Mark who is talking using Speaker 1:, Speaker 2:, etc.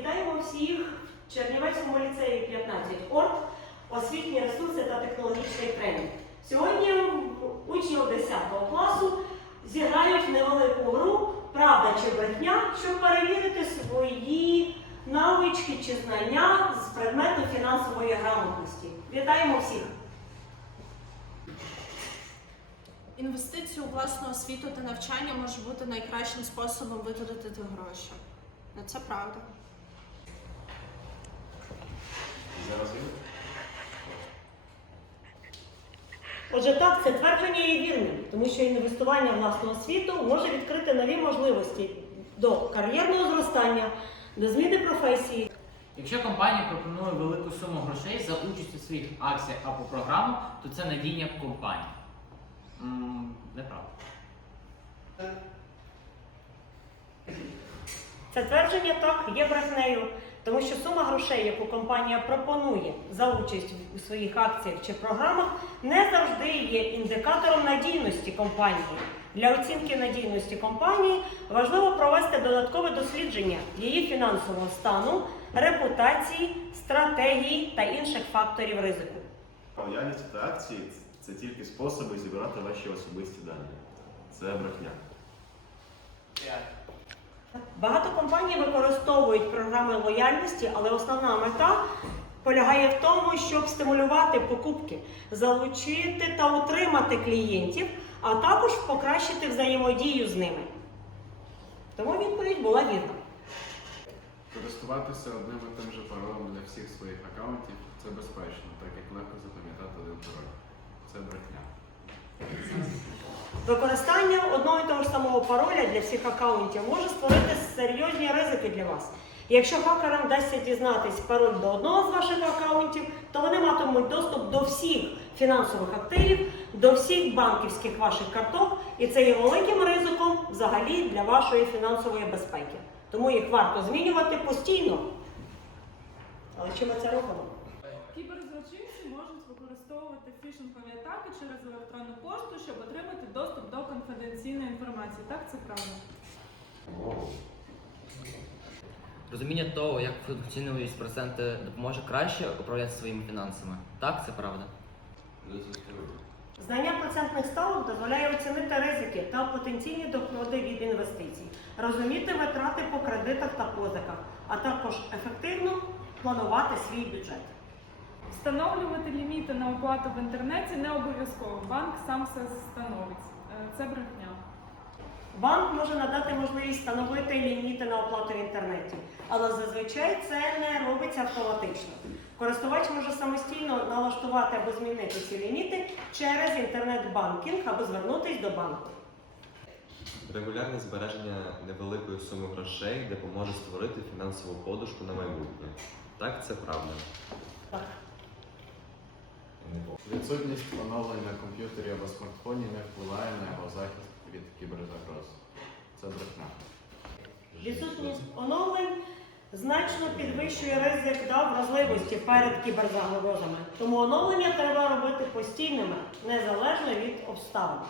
Speaker 1: Вітаємо всіх в Чернівецькому ліцеї 15 ОРТ, освітні ресурси та технологічний тренінг. Сьогодні учні 10 класу зіграють невелику гру Правда чи брехня, щоб перевірити свої навички чи знання з предмету фінансової грамотності. Вітаємо всіх!
Speaker 2: Інвестиції у власну освіту та навчання може бути найкращим способом витратити гроші. Це правда.
Speaker 1: Отже, так, це твердження є вірним, тому що інвестування в власну освіту може відкрити нові можливості до кар'єрного зростання, до зміни професії.
Speaker 3: Якщо компанія пропонує велику суму грошей за участь у своїх акціях або програмах, то це надійня компанії. Неправда.
Speaker 1: Це твердження так є брехнею, тому що сума грошей, яку компанія пропонує за участь у своїх акціях чи програмах, не завжди є індикатором надійності компанії. Для оцінки надійності компанії важливо провести додаткове дослідження її фінансового стану, репутації, стратегії та інших факторів ризику.
Speaker 4: Лояльність та акції це тільки способи зібрати ваші особисті дані. Це брехня.
Speaker 1: Багато компаній використовують програми лояльності, але основна мета полягає в тому, щоб стимулювати покупки, залучити та утримати клієнтів, а також покращити взаємодію з ними. Тому відповідь була вірна.
Speaker 5: Користуватися одним і тим же паролем для всіх своїх аккаунтів це безпечно, так як легко запам'ятати один пароль. Це брехня.
Speaker 1: Використання одного і того ж самого пароля для всіх аккаунтів може створити серйозні ризики для вас. Якщо хакерам вдасться дізнатись пароль до одного з ваших аккаунтів, то вони матимуть доступ до всіх фінансових активів, до всіх банківських ваших карток, і це є великим ризиком взагалі для вашої фінансової безпеки. Тому їх варто змінювати постійно. Але чи ми це робимо?
Speaker 6: Кіберзлочинці можуть використовувати фішингові атаки через електронну пошту, щоб отримати доступ до конфіденційної інформації. Так, це правда.
Speaker 7: Розуміння того, як функціонують проценти, допоможе краще управляти своїми фінансами. Так, це правда.
Speaker 1: Знання процентних ставок дозволяє оцінити ризики та потенційні доходи від інвестицій, розуміти витрати по кредитах та позиках, а також ефективно планувати свій бюджет.
Speaker 6: Встановлювати ліміти на оплату в інтернеті не обов'язково. Банк сам все встановить. Е, Це брехня.
Speaker 1: Банк може надати можливість встановити ліміти на оплату в інтернеті, але зазвичай це не робиться автоматично. Користувач може самостійно налаштувати або змінити ці ліміти через інтернет-банкінг або звернутись до банку.
Speaker 8: Регулярне збереження невеликої суми грошей допоможе створити фінансову подушку на майбутнє. Так, це правда.
Speaker 1: Так.
Speaker 5: Відсутність оновлень на комп'ютері або смартфоні не впливає на його захист від кіберзагроз. Це брехня.
Speaker 1: Відсутність оновлень значно підвищує ризик та вразливості перед кіберзагрозами. Тому оновлення треба робити постійними, незалежно від обставин.